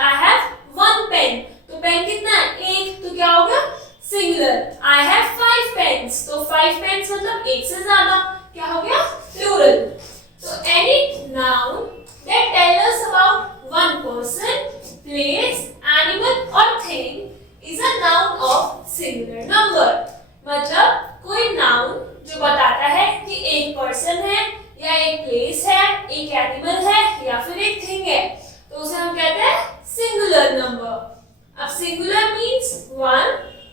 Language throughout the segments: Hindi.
आई हैव वन पेन, तो पेन कितना है? एक, तो क्या हो गया? Singular. I have five pens, तो फाइव पेन्स मतलब एक से ज्यादा, क्या हो गया? प्लूरल। तो any noun that tell us about one person, place, animal और thing is a noun of singular number. मतलब कोई नाउन जो बताता है कि एक पर्सन है या एक प्लेस है, एक एनिमल है या फिर एक थिंग है, तो उसे हम कहते हैं सिंगुलर नंबर। अब singular means one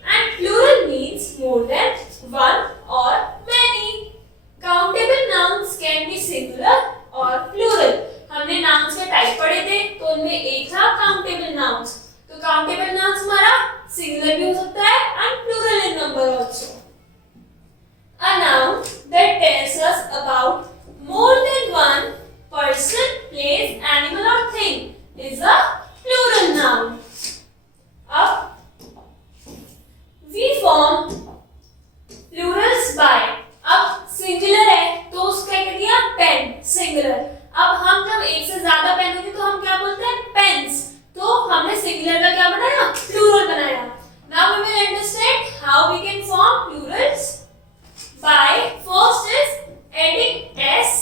and plural means more than one और many. Countable nouns can be singular और प्लूरल। हमने नाउन्स के टाइप पढ़े थे, तो उनमें एक था काउंटेबल नाउन्स। तो काउंटेबल नाउन्स हमारा सिंगुलर भी हो सकता है and plural in number also. A noun that tells us about more than one person, place, animal or thing is a plural noun. अब we form plurals by, अब सिंगुलर है तो उसका क्या दिया? Pen, singular. अब हम जब एक से ज्यादा पेन होगी तो हम क्या बोलते हैं? पेन्स। तो हमने सिंगुलर का क्या बनाया? प्लूरल बनाया। Now we will understand how we can form plurals by first is adding s,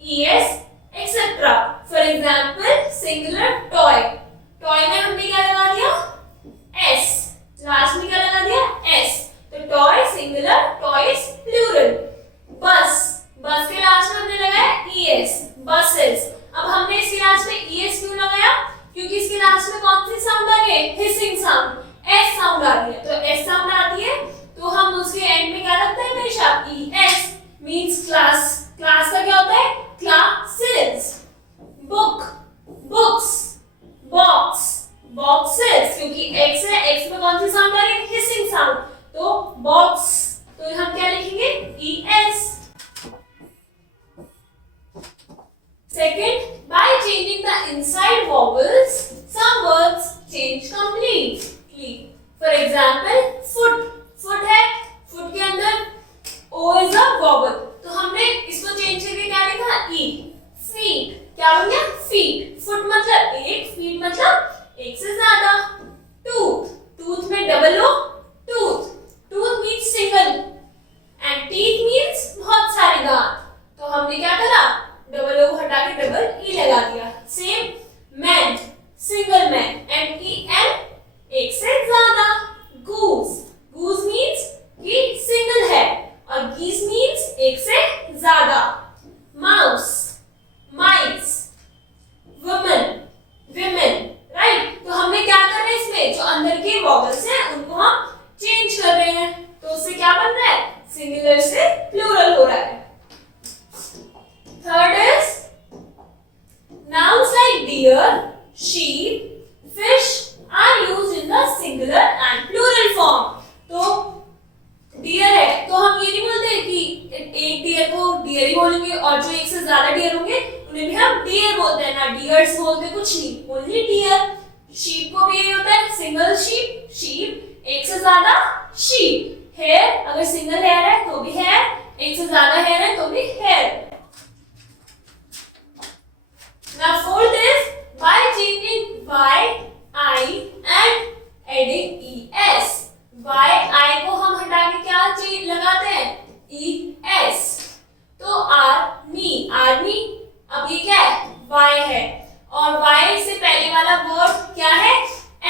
es, etc. For example, singular toy. Toy में हमने क्या लगा दिया? s. लास्ट में क्या लगा दिया? s. तो toy singular, toys plural. बस, बस के लास्ट में हमने लगाया es, buses. अब हमने इसके लास्ट में es क्यों लगाया? क्योंकि इसके लास्ट में कौन सी साउंड आ रही है? हिसिंग साउंड, s साउंड आ रही है। तो s साउंड आती है तो हम उसके एंड में क्या रखते हैं? हमेशा es means class. क्लास का क्या होता है? Classes. Book, books, box, boxes, क्योंकि x है, x में कौन सी साउंड आ रही है? हिसिंग साउंड, तो बॉक्स। तो हम क्या लिखेंगे? es. Second, by changing the inside vowels, some words change completely. For example, foot. Foot है, फुट के अंदर o is a vowel, तो हमने इसको चेंज करके क्या लिखा? e. फीट, क्या बन गया? फीट। फुट मतलब एक, फीट मतलब एक से ज्यादा। टूथ, टूथ में double o, tooth. Tooth means single and teeth means बहुत सारे दांत, तो हमने क्या करा? डबल o को हटा के डबल e लगा दिया। Same man, single man and e n, एक से ज्यादा। गूस, गूस मीन्स कि सिंगल है और गीस मीन्स एक से ज्यादा। माउस, माइस, वुमन, विमेन, राइट। तो हमने क्या कर रहे हैं? इसमें जो अंदर के वॉवल्स हैं उनको हम चेंज कर रहे हैं, तो उससे क्या बन रहा है? सिंगुलर से प्लूरल हो रहा है। Third is nouns like deer, sheep, fish are used in the singular and plural form. तो डियर है तो हम ये नहीं बोलते कि एक डियर को डियर ही बोलेंगे और जो एक से ज्यादा डियर होंगे उन्हें भी हम डियर बोलते हैं, ना डियर्स बोलते, कुछ नहीं, ओनली डियर। शीप को भी यही होता है, सिंगल शीप, शीप, एक से ज्यादा शीप। हेयर, अगर सिंगल हेयर है तो भी हेयर, एक से ज्यादा हेयर है तो भी hair. Now fourth is by changing y, I and adding es. y, I को हम हटा के क्या चीज लगाते हैं? es. तो आर्मी, आर्मी, अब ये क्या है? y है और y से पहले वाला वर्ड क्या है?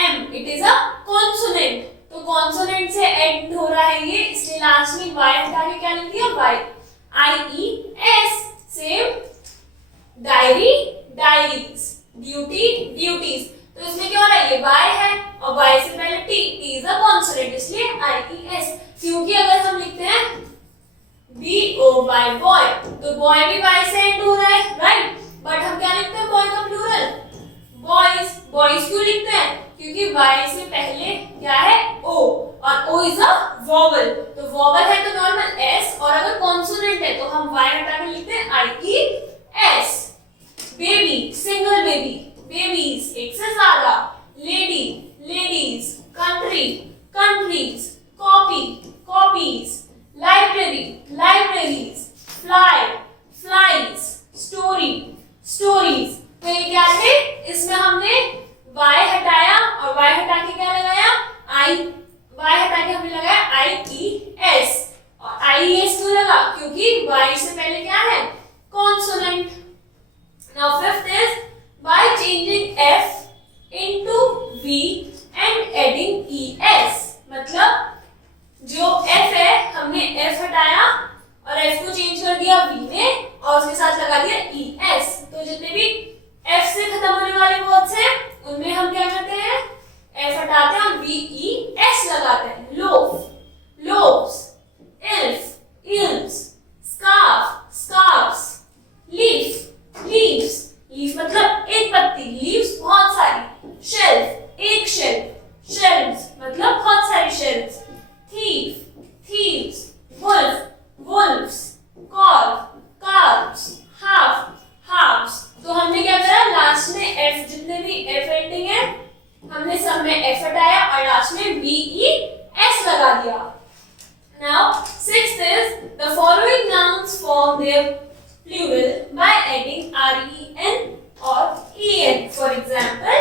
m. It is a consonant. तो consonant से end हो रहा है ये, इसलिए लास्ट में y हटा के क्या लिख दिया? y. I-E-S. Same. Diary, diaries, duty, duties. तो इसमें क्या हो रहा है? ये y है और y से पहले t, t is a consonant, इसलिए I-E-S। क्योंकि अगर हम लिखते हैं B-O-Y, बॉय, तो बॉय भी y से एंड हो रहा है, राइट। बट हम क्या लिखते हैं? बॉय का प्लूरल बॉयज। बॉयज क्यों लिखते हैं? क्योंकि y से पहले क्या है? O, और O इज अ वॉवल, तो वॉवल है तो नॉर्मल s, और अगर कॉन्सोनेंट है तो हम y हटा के लिखते हैं I-E-S। Baby, single baby, babies, एक से ज्यादा। Lady, ladies, country, countries, copy, copies, library, libraries, fly, flies, story, stories. तो ये क्या है? इसमें हमने y वाई हटा के हमने लगाया आई ई एस, और आई ई एस क्यों लगा, क्योंकि वाई से पहले क्या है, consonant. Now fifth is by changing F into V and adding E S, मतलब जो एफ है हमने एफ हटाया और एफ को चेंज कर दिया वी में और उसके साथ लगा दिया ई एस। तो जितने भी एफ से खत्म होने वाले वर्ड्स हैं उनमें हम क्या करते हैं, एफ हटाते हैं और वी ई एस लगाते हैं। Loaf, loaves, elf, elves, scarf, scarfs, leaf, leaves, leaf मतलब एक पत्ती, लीव्स बहुत सारी, शेल्फ एक शेल्फ, शेल्व्स मतलब बहुत सारी shelves, thief, thieves, wolf, wolves, calf, calves, half, halves। तो हमने क्या करा, लास्ट में f, जितने भी f एंडिंग है हमने सब में f हटाया और लास्ट में v e s लगा दिया। Now sixth is the following nouns form their plural by adding r-e-n or e-n। For example,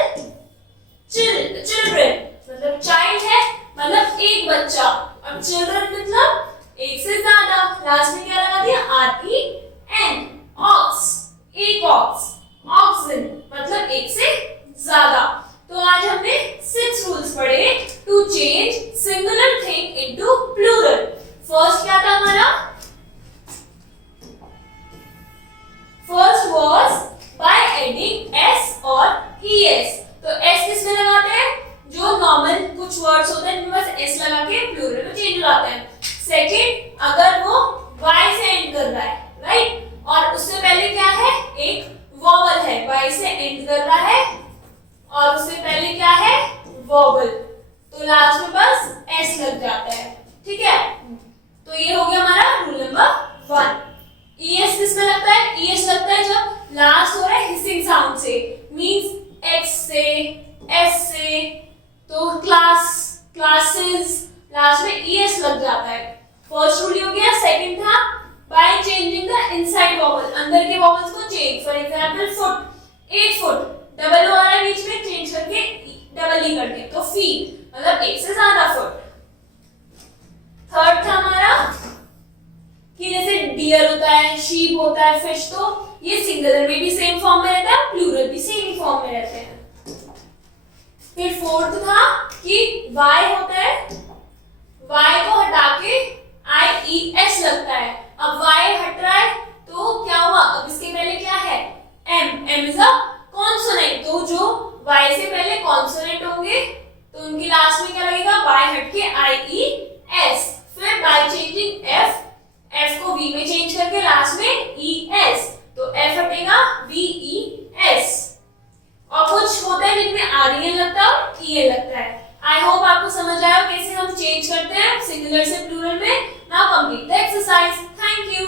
children मतलब child है मतलब एक बच्चा, अब चिल्ड्रन मतलब एक से ज्यादा, लास्ट में क्या लगा दिया आर ई एन। ऑक्स एक ऑक्स, ऑक्सन मतलब एक से ज्यादा। तो आज हमने 6 रूल्स पढ़े to change singular thing into plural. First क्या था हमारा, first was by adding S और ई एस। तो एस किसमें लगाते हैं, जो नॉर्मल कुछ वर्ड्स होते हैं इनमें बस एस लगा के प्लूरल में चेंज हो जाते हैं। सेकंड, अगर वो वाई से एंड कर रहा है, राइट, और उससे पहले क्या है, एक वॉवल है, वाई से एंड कर रहा है और उससे पहले क्या है, वॉवल, तो लास्ट में बस एस लग जाता है, ठीक है। तो ये हो गया हमारा रूल नंबर 1। ई एस किसमें लगता है, ई एस लगता है जब लास्ट हो रहा है हिसिंग साउंड से, मींस एक्स से, एस से, तो क्लास, क्लासेस, लास्ट में ईएस लग जाता है। फर्स्ट रूल हो गया। सेकंड था by changing the inside vowel, अंदर के वॉवल्स को change. For example foot, 8 foot, double हो रहा है बीच में, चेंज करके डबल ही करके, तो फीट मतलब एक से ज्यादा फुट। थर्ड था हमारा कि जैसे डियर होता है, शीप होता है, फिश, तो ये सिंगुलर में भी सेम फॉर्म में रहता है, प्लूरल भी सेम फॉर्म में रहते हैं। फिर फोर्थ था कि y होता है, y को हटा के i e s लगता है। अब y हट रहा है तो क्या हुआ, अब इसके पहले क्या है, m, m is a consonant, तो जो y से पहले कॉन्सोनेंट होंगे तो उनकी लास्ट में क्या लगेगा, y हट के i e s। फिर बाय चेंजिंग f, f को v में चेंज करके लास्ट में e s, तो f हटेगा v e s। और कुछ होता है जिनमें आर-ई-एन लगता है और ई-एन लगता है। आई होप आपको समझ आया कैसे हम चेंज करते हैं सिंगुलर से प्लूरल में। Now complete the exercise. Thank you.